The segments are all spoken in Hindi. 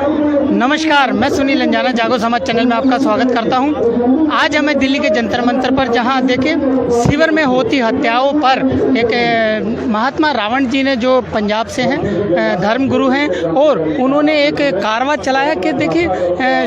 नमस्कार, मैं सुनील अंजाना जागो समाज चैनल में आपका स्वागत करता हूं। आज हमें दिल्ली के जंतर मंतर पर, जहां देखिए शिविर में होती हत्याओं पर एक महात्मा रावण जी ने, जो पंजाब से हैं, धर्म गुरु हैं, और उन्होंने एक कारवा चलाया कि देखिए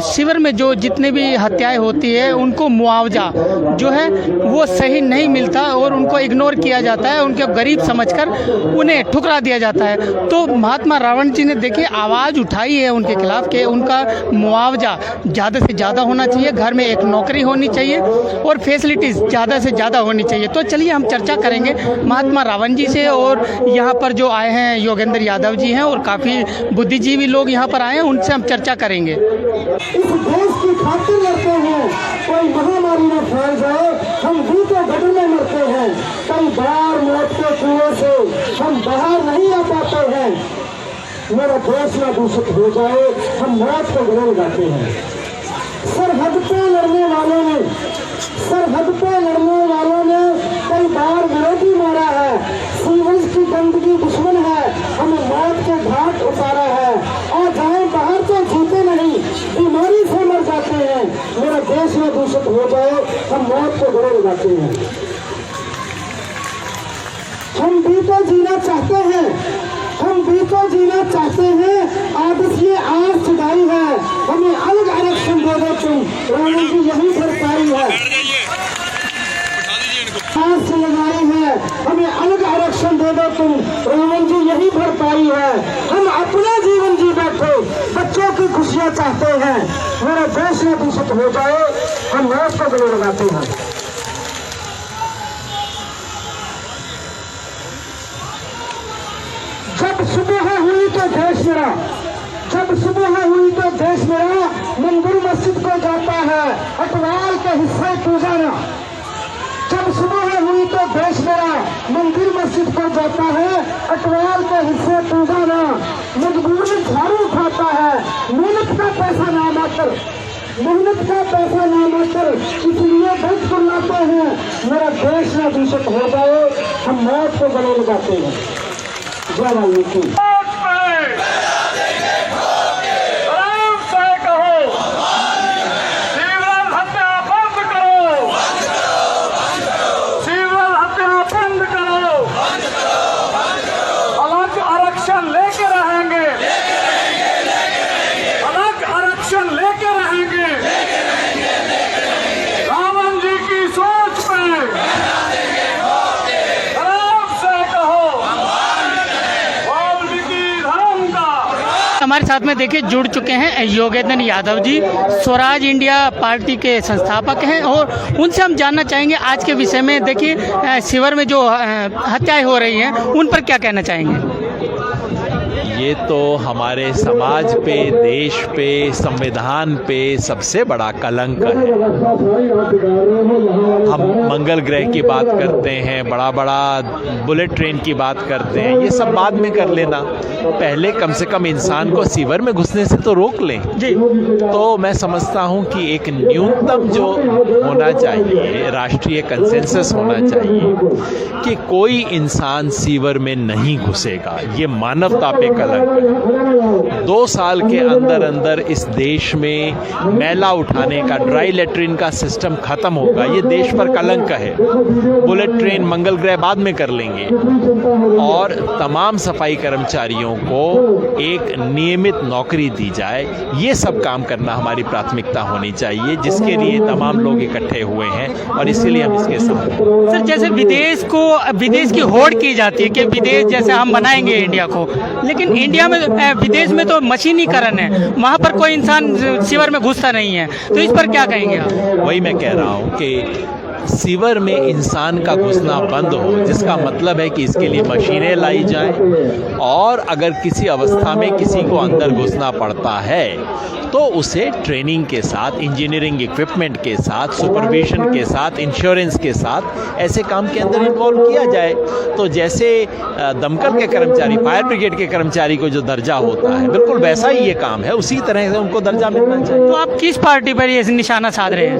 शिविर में जो जितने भी हत्याएं होती है उनको मुआवजा जो है वो सही नहीं मिलता और उनको इग्नोर किया जाता है, उनके गरीब समझकर उन्हें ठुकरा दिया जाता है। तो महात्मा रावण जी ने देखिए आवाज़ उठाई है उनके खिलाफ कि उनका मुआवजा ज़्यादा से ज़्यादा होना चाहिए, घर में एक नौकरी होनी चाहिए और फैसिलिटीज़ ज़्यादा से ज़्यादा होनी चाहिए। तो चलिए हम चर्चा करेंगे महात्मा रावण जी से, और यहाँ पर जो आए हैं योगेंद्र यादव जी हैं और काफ़ी बुद्धिजीवी लोग यहाँ पर आए हैं, उनसे हम चर्चा करेंगे। इस देश की खातिर लड़ते हैं, कोई महामारी में फैल जाए हम भी तो गड्ढे में मरते हैं, कई बार मौत के कुएं से हम बाहर नहीं आ पाते हैं, मेरा देश ना दूषित हो जाए हम मौत को गले लगाते हैं। सरहद पे लड़ने वालों ने कई बार विरोधी मारा है, सीवरेज की गंदगी दुश्मन है, हमें मौत के घाट उतारा है, और जाए बाहर तो जीते नहीं, बीमारी से मर जाते हैं, मेरा देश में दूषित हो जाए हम मौत को गले लगाते हैं। हम भी तो जीना चाहते हैं, आदत ये आज छुड़ाई है, हमें अलग आरक्षण दे दो तुम, रावण जी यही भरपाई है, आज से लगाई है, हमें अलग आरक्षण दे दो तुम, रावण जी यही भरपाई है। हम अपना जीवन जी बैठे बच्चों की खुशियाँ चाहते हैं, मेरा देश में दूषित हो जाए हम मौत को गले लगाते हैं। जब सुबह हुई तो देश मेरा मंदिर मस्जिद को जाता है, अटवाल के हिस्से पूजाना। जब सुबह हुई तो देश मेरा मंदिर मस्जिद को जाता है, अटवाल के हिस्से पूजाना। मजबूर में झाड़ू उठाता है, मेहनत का पैसा ना मात्र, इसलिए दस बुलाते हैं, मेरा देश में दूषित हो जाए हम मौत को गले लगाते हैं। जय वाल्मीकि। हमारे साथ में देखिए जुड़ चुके हैं योगेंद्र यादव जी, स्वराज इंडिया पार्टी के संस्थापक हैं, और उनसे हम जानना चाहेंगे आज के विषय में। देखिए शिविर में जो हत्याएं हो रही हैं उन पर क्या कहना चाहेंगे? ये तो हमारे समाज पे, देश पे, संविधान पे सबसे बड़ा कलंक है। हम मंगल ग्रह की बात करते हैं, बड़ा बड़ा बुलेट ट्रेन की बात करते हैं, ये सब बाद में कर लेना, पहले कम से कम इंसान को शिविर में घुसने से तो रोक लें जी। तो मैं समझता हूँ कि एक न्यूनतम जो होना चाहिए, राष्ट्रीय कंसेंसस होना चाहिए कि कोई इंसान शिविर में नहीं घुसेगा। ये मानवता पे कलंक है। 2 साल के अंदर इस देश में मैला उठाने का, ड्राई लेट्रिन का सिस्टम खत्म होगा। ये देश पर कलंक है। बुलेट ट्रेन, मंगल ग्रह बाद में कर लेंगे, और तमाम सफाई कर्मचारियों को एक नियमित नौकरी दी जाए। ये सब काम करना हमारी प्राथमिकता होनी चाहिए, जिसके लिए तमाम लोग इकट्ठे हुए हैं, और इसीलिए हम इसके साथ। सर, जैसे विदेश की होड़ की जाती है कि विदेश जैसे हम बनाएंगे इंडिया को, लेकिन इंडिया में, विदेश में तो मशीनीकरण है, वहाँ पर कोई इंसान शिविर में घुसता नहीं है, तो इस पर क्या कहेंगे आप? वही मैं कह रहा हूँ कि शिविर में इंसान का घुसना बंद हो, जिसका मतलब है कि इसके लिए मशीनें लाई जाएं, और अगर किसी अवस्था में किसी को अंदर घुसना पड़ता है तो उसे ट्रेनिंग के साथ, इंजीनियरिंग इक्विपमेंट के साथ, सुपरविजन के साथ, इंश्योरेंस के साथ ऐसे काम के अंदर इन्वॉल्व किया जाए। तो जैसे दमकल के कर्मचारी, फायर ब्रिगेड के कर्मचारी को जो दर्जा होता है, बिल्कुल वैसा ही ये काम है, उसी तरह से उनको दर्जा मिलना चाहिए। तो आप किस पार्टी पर ये निशाना साध रहे हैं?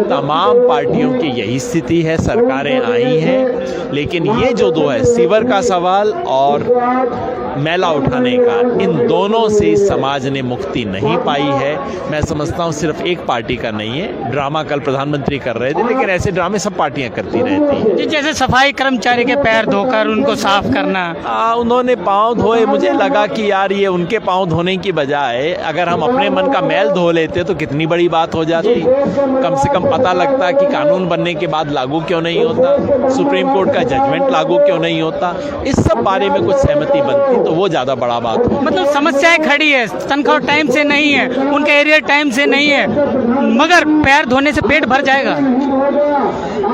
तमाम पार्टियों की यही स्थिति है, सरकारें आई हैं, लेकिन ये जो दो है, शिविर का सवाल और मैला उठाने का, इन दोनों से समाज ने मुक्ति नहीं पाई है। मैं समझता हूँ सिर्फ एक पार्टी का नहीं है। ड्रामा कल प्रधानमंत्री कर रहे थे, लेकिन ऐसे ड्रामे सब पार्टियां करती रहती हैं। जी, जैसे सफाई कर्मचारी के पैर धोकर उनको साफ करना। उन्होंने पाँव धोए, मुझे लगा कि यार ये उनके पाँव धोने की बजाय अगर हम अपने मन का मैल धो लेते तो कितनी बड़ी बात हो जाती। कम से कम पता लगता कि कानून बनने के बाद लागू क्यों नहीं होता, सुप्रीम कोर्ट का जजमेंट लागू क्यों नहीं होता, इस सब बारे में कुछ सहमति बनती तो वो ज़्यादा बड़ा बात हो। मतलब समस्याएं खड़ी है, तनख्वाह टाइम से नहीं है, उनका एरियर टाइम से नहीं है, मगर पैर धोने से पेट भर जाएगा।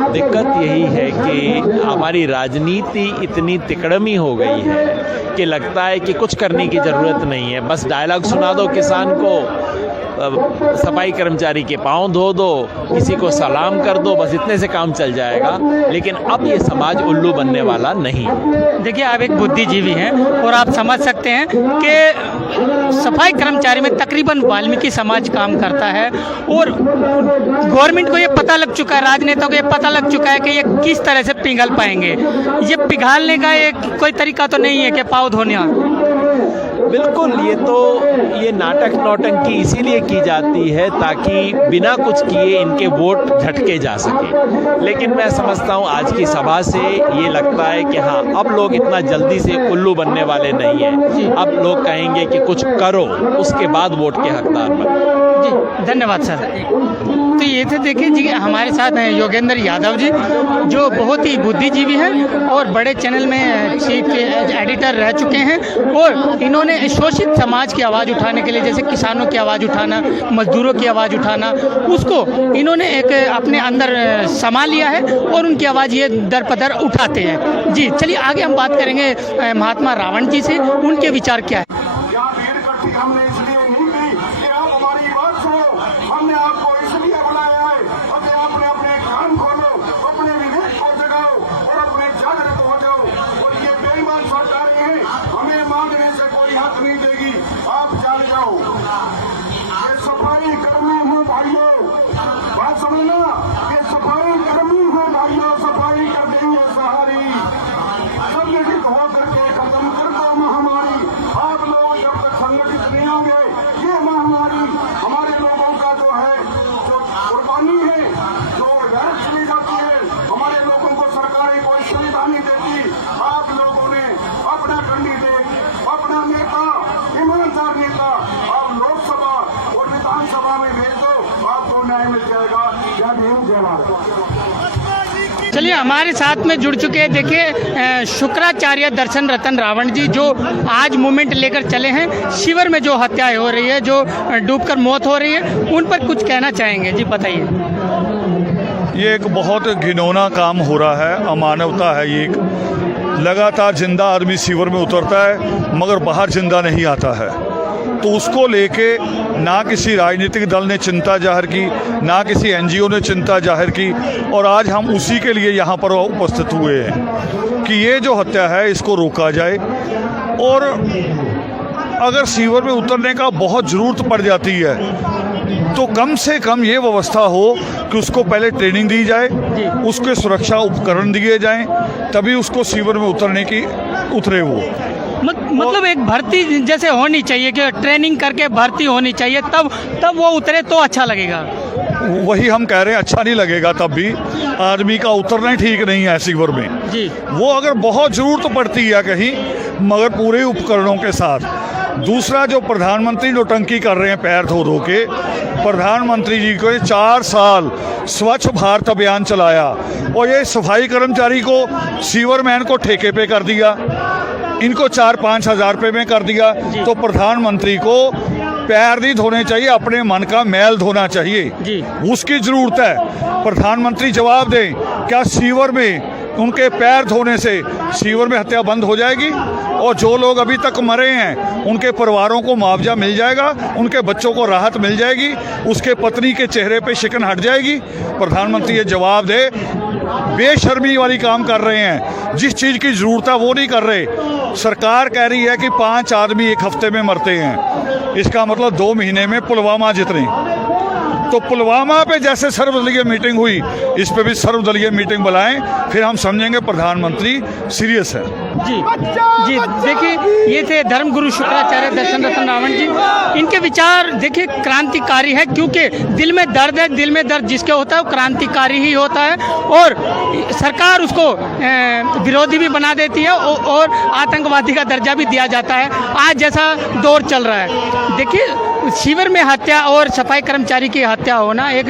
दिक्कत यही है कि हमारी राजनीति इतनी तिकड़मी हो गई है कि लगता है कि कुछ करने की ज़रूरत नहीं है, बस डायलॉग सुना दो किसान को, सफाई कर्मचारी के पाँव धो दो, किसी को सलाम कर दो, बस इतने से काम चल जाएगा। लेकिन अब ये समाज उल्लू बनने वाला नहीं। देखिए, आप एक बुद्धिजीवी हैं और आप समझ सकते हैं कि सफाई कर्मचारी में तकरीबन वाल्मीकि समाज काम करता है और गवर्नमेंट को ये पता लग चुका है, राजनेताओं को ये पता लग चुका है कि ये किस तरह से पिघल पाएंगे। ये पिघालने का एक कोई तरीका तो नहीं है कि पाँव धोने। बिल्कुल, ये नाटक नौटंकी इसीलिए की जाती है ताकि बिना कुछ किए इनके वोट झटके जा सके। लेकिन मैं समझता हूँ आज की सभा से ये लगता है कि हाँ, अब लोग इतना जल्दी से उल्लू बनने वाले नहीं हैं। अब लोग कहेंगे कि कुछ करो, उसके बाद वोट के हकदार बनो। जी, धन्यवाद सर। तो ये थे, देखिए जी, हमारे साथ हैं योगेंद्र यादव जी, जो बहुत ही बुद्धिजीवी हैं और बड़े चैनल में चीफ एडिटर रह चुके हैं और इन्होंने शोषित समाज की आवाज़ उठाने के लिए, जैसे किसानों की आवाज़ उठाना, मजदूरों की आवाज़ उठाना, उसको इन्होंने एक अपने अंदर समा लिया है और उनकी आवाज़ ये दर पदर उठाते हैं। जी, चलिए आगे हम बात करेंगे महात्मा रावण जी से, उनके विचार क्या है। हमने आपको इसलिए बुलाया है कि आपने अपने कान खोलो, अपने विवेक को जगाओ और अपने जागृत हो जाओ। और ये बेईमान सरकारें हैं, हमें मांगने से कोई हक नहीं देगी, आप जान जाओ। ये सफाई कर्मी हो भाइयों, बात समझना, ये सफाई कर्मी हो भाइयों, सफाई कर देंगे सहारी, संगठित होकर के खत्म कर दो महामारी। आप लोग जब तक संगठित नहीं होंगे, ये महामारी हमारे लोगों का जो है, जो कुर्बानी है, जो गैरत की जाती है, हमारे लोगों को सरकारें कोई सुविधा नहीं देती। आप लोगों ने अपना कैंडिडेट, अपना नेता, ईमानदार नेता आप लोकसभा और विधानसभा में भेज दो, आपको न्याय मिल जाएगा। जय भारत। चलिए, हमारे साथ में जुड़ चुके हैं, देखिए, शुक्राचार्य दर्शन रतन रावण जी, जो आज मूवमेंट लेकर चले हैं। शिविर में जो हत्याएं हो रही है, जो डूबकर मौत हो रही है, उन पर कुछ कहना चाहेंगे। जी बताइए। ये एक बहुत घिनौना काम हो रहा है, अमानवता है। ये एक लगातार जिंदा आदमी शिविर में उतरता है मगर बाहर जिंदा नहीं आता है, तो उसको लेके ना किसी राजनीतिक दल ने चिंता जाहिर की, ना किसी एनजीओ ने चिंता जाहिर की, और आज हम उसी के लिए यहाँ पर उपस्थित हुए हैं कि ये जो हत्या है इसको रोका जाए। और अगर शिविर में उतरने का बहुत ज़रूरत पड़ जाती है तो कम से कम ये व्यवस्था हो कि उसको पहले ट्रेनिंग दी जाए, उसके सुरक्षा उपकरण दिए जाएं, तभी उसको शिविर में उतरे वो। मतलब एक भर्ती जैसे होनी चाहिए कि ट्रेनिंग करके भर्ती होनी चाहिए, तब वो उतरे तो अच्छा लगेगा। वही हम कह रहे हैं, अच्छा नहीं लगेगा तब भी। आदमी का उतरना ही ठीक नहीं है शिविर में जी। वो अगर बहुत ज़रूरत पड़ती है कहीं, मगर पूरे उपकरणों के साथ। दूसरा, जो प्रधानमंत्री नौटंकी कर रहे हैं पैर धो धो के, प्रधानमंत्री जी को 4 साल स्वच्छ भारत अभियान चलाया और ये सफाई कर्मचारी को, सीवर मैन को ठेके पे कर दिया, इनको 4-5 हज़ार रुपये में कर दिया। तो प्रधानमंत्री को पैर नहीं धोने चाहिए, अपने मन का मैल धोना चाहिए जी। उसकी ज़रूरत है। प्रधानमंत्री जवाब दें, क्या सीवर में उनके पैर धोने से सीवर में हत्या बंद हो जाएगी? और जो लोग अभी तक मरे हैं उनके परिवारों को मुआवजा मिल जाएगा, उनके बच्चों को राहत मिल जाएगी, उसके पत्नी के चेहरे पे शिकन हट जाएगी? प्रधानमंत्री ये जवाब दे। बेशर्मी वाली काम कर रहे हैं, जिस चीज़ की ज़रूरत है वो नहीं कर रहे। सरकार कह रही है कि 5 आदमी एक हफ्ते में मरते हैं, इसका मतलब 2 महीने में पुलवामा जितने। तो पुलवामा पे जैसे सर्वदलीय मीटिंग हुई, इस पे भी सर्वदलीय मीटिंग बुलाएं, फिर हम समझेंगे प्रधानमंत्री सीरियस है। जी जी, देखिए ये थे धर्मगुरु शुक्राचार्य दर्शन रत्न रावण जी। इनके विचार देखिए क्रांतिकारी है, क्योंकि दिल में दर्द है, दिल में दर्द जिसके होता है वो क्रांतिकारी ही होता है, और सरकार उसको विरोधी भी बना देती है और आतंकवादी का दर्जा भी दिया जाता है। आज जैसा दौर चल रहा है, देखिए शिविर में हत्या और सफाई कर्मचारी की हत्या होना एक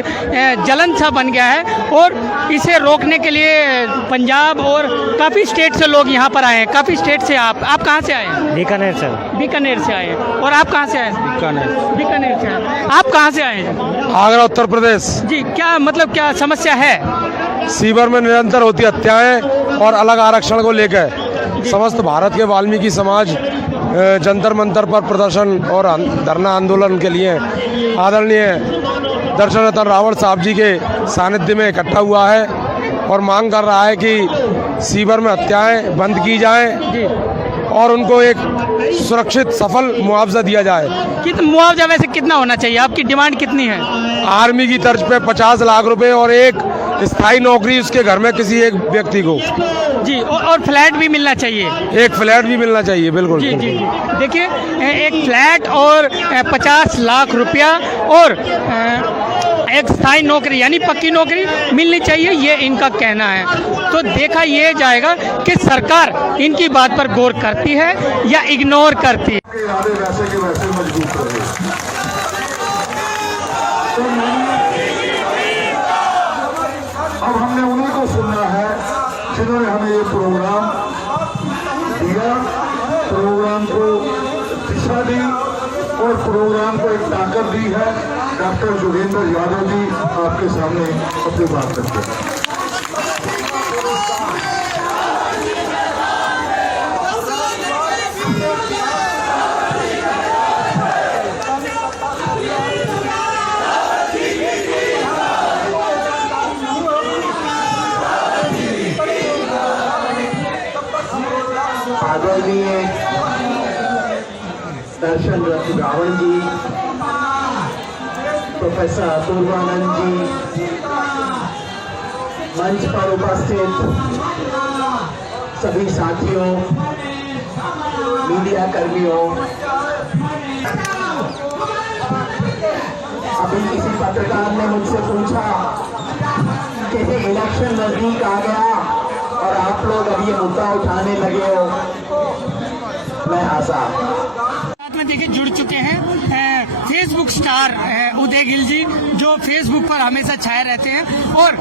जलन सा बन गया है, और इसे रोकने के लिए पंजाब और काफ़ी स्टेट से लोग यहाँ पर आए हैं। काफ़ी स्टेट से आप कहाँ से आए हैं? बीकानेर से। बीकानेर से आए हैं। और आप कहाँ से आए हैं? बीकानेर से आए। आप कहाँ से आए हैं? आगरा, उत्तर प्रदेश। जी, क्या मतलब क्या समस्या है? सीवर में निरंतर होती हत्याएं और अलग आरक्षण को लेकर समस्त भारत के वाल्मीकि समाज जंतर मंतर पर प्रदर्शन और धरना आंदोलन के लिए आदरणीय दर्शन रत्न रावण साहब जी के सानिध्य में इकट्ठा हुआ है और मांग कर रहा है कि सीवर में हत्याएं बंद की जाएं और उनको एक सुरक्षित सफल मुआवजा दिया जाए। कितना मुआवजा वैसे कितना होना चाहिए? आपकी डिमांड कितनी है? आर्मी की तर्ज पे 50 लाख रुपए और एक स्थायी नौकरी उसके घर में किसी एक व्यक्ति को। जी, और फ्लैट भी मिलना चाहिए। एक फ्लैट भी मिलना चाहिए, बिल्कुल। जी जी जी, देखिए एक फ्लैट और 50 लाख रुपया और एक स्थायी नौकरी यानी पक्की नौकरी मिलनी चाहिए, ये इनका कहना है। तो देखा ये जाएगा कि सरकार इनकी बात पर गौर करती है या इग्नोर करती है। इरादे वैसे के वैसे मजबूत रहे। अब हमने उन्हीं को सुनना है जिन्होंने हमें ये प्रोग्राम दिया, प्रोग्राम को दिशा दी और प्रोग्राम को एक ताकत दी है। डॉक्टर जोगेंद्र यादव जी आपके सामने अपनी बात करते हैं। आदरणीय दर्शन रत्न रावण जी, प्रोफेसर पूर्वानंद जी, मंच पर उपस्थित सभी साथियों, मीडिया कर्मियों, अभी किसी पत्रकार ने मुझसे पूछा कि इलेक्शन नजदीक आ गया और आप लोग अब ये मुद्दा उठाने लगे हो। मैं हंसा। साथ में देखिए जुड़ चुके हैं फेसबुक स्टार उदय गिल जी, जो फेसबुक पर हमेशा छाए रहते हैं और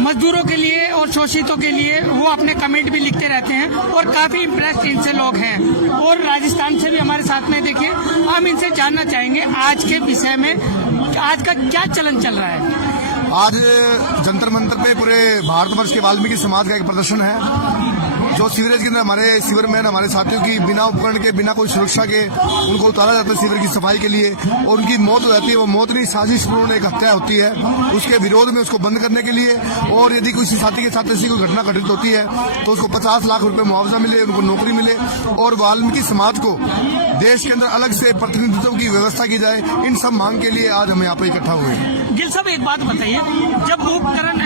मजदूरों के लिए और शोषितों के लिए वो अपने कमेंट भी लिखते रहते हैं और काफी इम्प्रेस्ड इनसे लोग हैं। और राजस्थान से भी हमारे साथ में देखिए, हम इनसे जानना चाहेंगे आज के विषय में, आज का क्या चलन चल रहा है। आज जंतर मंतर पे पूरे भारतवर्ष के वाल्मीकि समाज का एक प्रदर्शन है। जो सीवरेज के अंदर हमारे सीवरमैन, हमारे साथियों की बिना उपकरण के, बिना कोई सुरक्षा के उनको उतारा जाता है सीवर की सफाई के लिए और उनकी मौत हो जाती है। वो मौत नहीं, साजिशपूर्ण एक हत्या होती है। उसके विरोध में उसको बंद करने के लिए, और यदि किसी साथी के साथ ऐसी कोई घटना घटित होती है तो उसको 50 लाख रुपए मुआवजा मिले, उनको नौकरी मिले और वाल्मीकि समाज को देश के अंदर अलग से प्रतिनिधित्व की व्यवस्था की जाए। इन सब मांग के लिए आज हम यहाँ पे इकट्ठा हुए हैं। गिल साहब, एक बात बताइए, जब उपकरण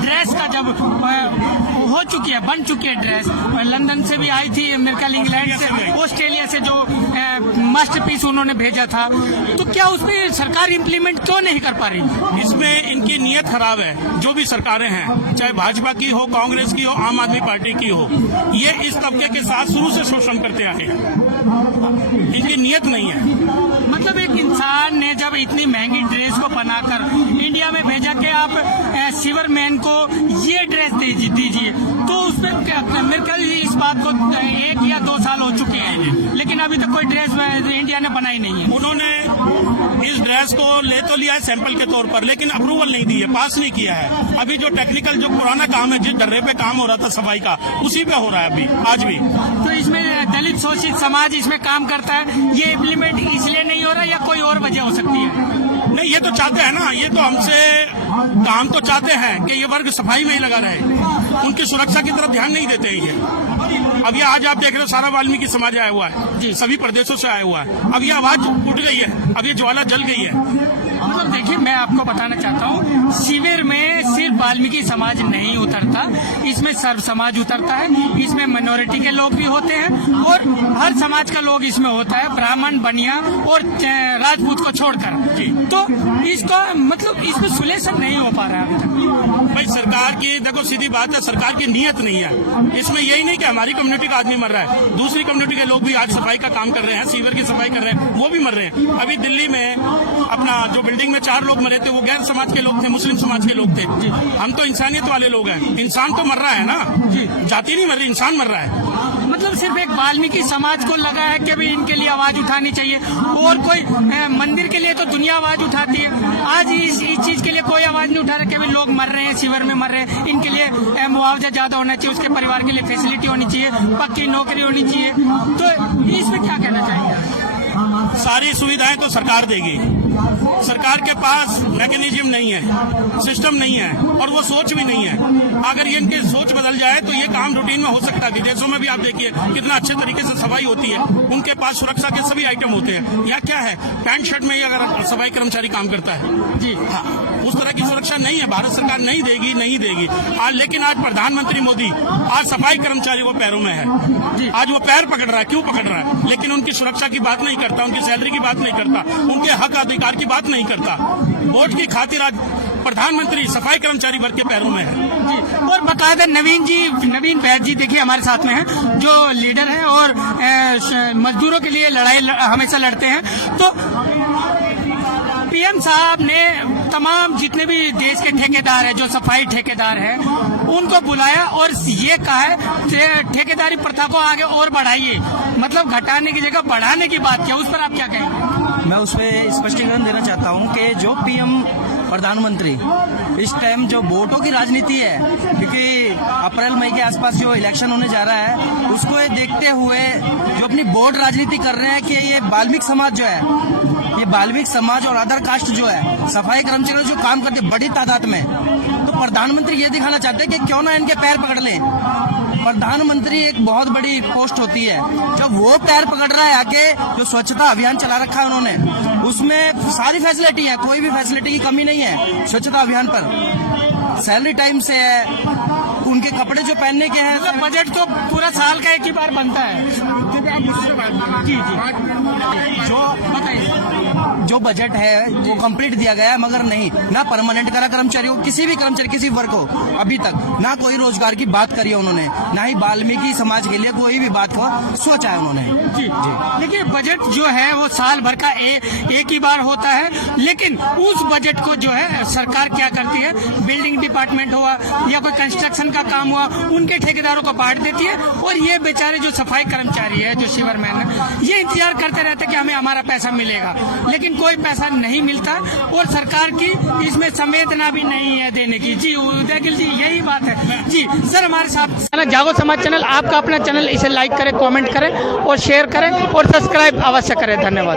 ड्रेस का जब हो चुकी है, बन चुकी है ड्रेस, लंदन से भी आई थी, अमेरिका, इंग्लैंड से, ऑस्ट्रेलिया से जो मास्टरपीस उन्होंने भेजा था, तो क्या उसमें सरकार इम्प्लीमेंट क्यों नहीं कर पा रही? इसमें इनकी नीयत खराब है। जो भी सरकारें हैं, चाहे भाजपा की हो, कांग्रेस की हो, आम आदमी पार्टी की हो, ये इस तबके के साथ शुरू से शोषण करते आए हैं। इनकी नीयत नहीं है। मतलब एक इंसान ने जब इतनी महंगी ड्रेस को बनाकर इंडिया में भेजा कि आप सीवरमैन को ये ड्रेस दीजिए, तो उसमें मेरे ख्याल इस बात को 1 या 2 साल हो चुके हैं, लेकिन अभी तक कोई ड्रेस इंडिया ने बनाई नहीं है। उन्होंने इस ड्रेस को ले तो लिया है सैंपल के तौर पर, लेकिन अप्रूवल नहीं दी है, पास नहीं किया है। अभी जो टेक्निकल जो पुराना काम है, जिस डर्रे पे काम हो रहा था सफाई का, उसी पे हो रहा है अभी, आज भी। तो इसमें दलित शोषित समाज इसमें काम करता है, ये इम्प्लीमेंट इसलिए नहीं हो रहा या कोई और वजह हो सकती है? नहीं, ये तो चाहते हैं ना, ये तो हमसे काम तो चाहते हैं कि ये वर्ग सफाई में ही लगा रहे, उनकी सुरक्षा की तरफ ध्यान नहीं देते हैं ये। अब ये आज आप देख रहे हो सारा वाल्मीकि समाज आया हुआ है जी, सभी प्रदेशों से आया हुआ है। अब ये आवाज उठ गई है, अब ये ज्वाला जल गई है। मतलब देखिए, मैं आपको बताना चाहता हूँ, शिविर में सिर्फ वाल्मीकि समाज नहीं उतरता, इसमें सर्व समाज उतरता है, इसमें माइनॉरिटी के लोग भी होते हैं और हर समाज का लोग इसमें होता है, ब्राह्मण, बनिया और राजपूत को छोड़कर। तो इसका मतलब इसमें सुलेशन नहीं हो पा रहा है अभी तक। भाई सरकार की देखो सीधी बात है, सरकार की नीयत नहीं है इसमें। यही नहीं कि हमारी कम्युनिटी का आदमी मर रहा है, दूसरी कम्युनिटी के लोग भी आज सफाई का काम कर रहे हैं, सीवर की सफाई कर रहे हैं, वो भी मर रहे हैं। अभी दिल्ली में अपना जो बिल्डिंग में 4 लोग मरे थे वो गैर समाज के लोग थे, मुस्लिम समाज के लोग थे। हम तो इंसानियत वाले लोग हैं, इंसान तो मर रहा है ना, जाति नहीं मर रही, इंसान मर रहा है। मतलब सिर्फ एक वाल्मीकि समाज को लगा है कि भाई इनके लिए आवाज उठानी चाहिए, और कोई मंदिर के लिए तो दुनिया आवाज उठाती है। आज इस चीज के लिए कोई आवाज नहीं उठा रहा कि भाई लोग मर रहे हैं, शिविर में मर रहे हैं, इनके लिए मुआवजा ज्यादा होना चाहिए, उसके परिवार के लिए फैसिलिटी होनी चाहिए, पक्की नौकरी होनी चाहिए। तो इसमें क्या कहना चाहिए? सारी सुविधाएं तो सरकार देगी, सरकार के पास मैकेनिज्म नहीं है, सिस्टम नहीं है और वो सोच भी नहीं है। अगर ये इनकी सोच बदल जाए तो ये काम रूटीन में हो सकता है। विदेशों में भी आप देखिए कितना अच्छे तरीके से सफाई होती है, उनके पास सुरक्षा के सभी आइटम होते हैं। या क्या है, पैंट शर्ट में ही अगर सफाई कर्मचारी काम करता है जी, हाँ, उस तरह की सुरक्षा नहीं है, भारत सरकार नहीं देगी, नहीं देगी। आज लेकिन आज प्रधानमंत्री मोदी आज सफाई कर्मचारी वो पैरों में है, आज वो पैर पकड़ रहा है। क्यों पकड़ रहा है? लेकिन उनकी सुरक्षा की बात नहीं करता, उनकी सैलरी की बात नहीं करता, उनके हक अधिकार की बात नहीं करता। वोट की खातिर आज प्रधानमंत्री सफाई कर्मचारी वर्ग के पैरों में है। और बाकायदा नवीन वैद जी देखिए हमारे साथ में हैं, जो लीडर हैं और मजदूरों के लिए लड़ाई हमेशा लड़ते हैं। तो पीएम साहब ने तमाम जितने भी देश के ठेकेदार हैं, जो सफाई ठेकेदार हैं, उनको बुलाया और ये कहा है ठेकेदारी प्रथा को आगे और बढ़ाइए, मतलब घटाने की जगह बढ़ाने की बात किया। उस पर आप क्या कहेंगे? मैं उस पर स्पष्टीकरण देना चाहता हूं कि जो पीएम प्रधानमंत्री इस टाइम जो वोटों की राजनीति है, क्योंकि अप्रैल मई के आसपास जो इलेक्शन होने जा रहा है, उसको देखते हुए जो अपनी वोट राजनीति कर रहे हैं कि ये वाल्मीकि समाज जो है, ये वाल्मीकि समाज और अदर कास्ट जो है, सफाई कर्मचारी जो काम करते हैं बड़ी तादाद में, तो प्रधानमंत्री ये दिखाना चाहते हैं कि क्यों ना इनके पैर पकड़ लें। प्रधानमंत्री एक बहुत बड़ी पोस्ट होती है, जब वो पैर पकड़ रहा है आके, जो स्वच्छता अभियान चला रखा है उन्होंने, उसमें सारी फैसिलिटी है, कोई भी फैसिलिटी की कमी नहीं है। स्वच्छता अभियान पर सैलरी टाइम से है, उनके कपड़े जो पहनने के हैं, मतलब बजट तो पूरा साल का एक ही बार बनता है। जी जो जो बजट है वो कंप्लीट दिया गया है, मगर नहीं ना परमानेंट करा कर्मचारी को, किसी भी कर्मचारी किसी वर्ग को अभी तक ना कोई रोजगार की बात करी है उन्होंने, ना ही वाल्मीकि समाज के लिए कोई भी बात को सोचा है उन्होंने। जी देखिए, बजट जो है वो साल भर का एक ही बार होता है, लेकिन उस बजट को जो है सरकार क्या करती है, बिल्डिंग डिपार्टमेंट हुआ या कोई कंस्ट्रक्शन का काम हुआ, उनके ठेकेदारों को बांट देती है। और ये बेचारे जो सफाई कर्मचारी है, जो शिवरमैन है, ये इंतजार करते रहते हैं कि हमें हमारा पैसा मिलेगा, लेकिन कोई पैसा नहीं मिलता और सरकार की इसमें संवेदना भी नहीं है देने की। जी उदय गिल जी, यही बात है। जी सर, हमारे साथ जागो समाज चैनल, आपका अपना चैनल, इसे लाइक करें, कमेंट करें और शेयर करें और सब्सक्राइब अवश्य करें। धन्यवाद।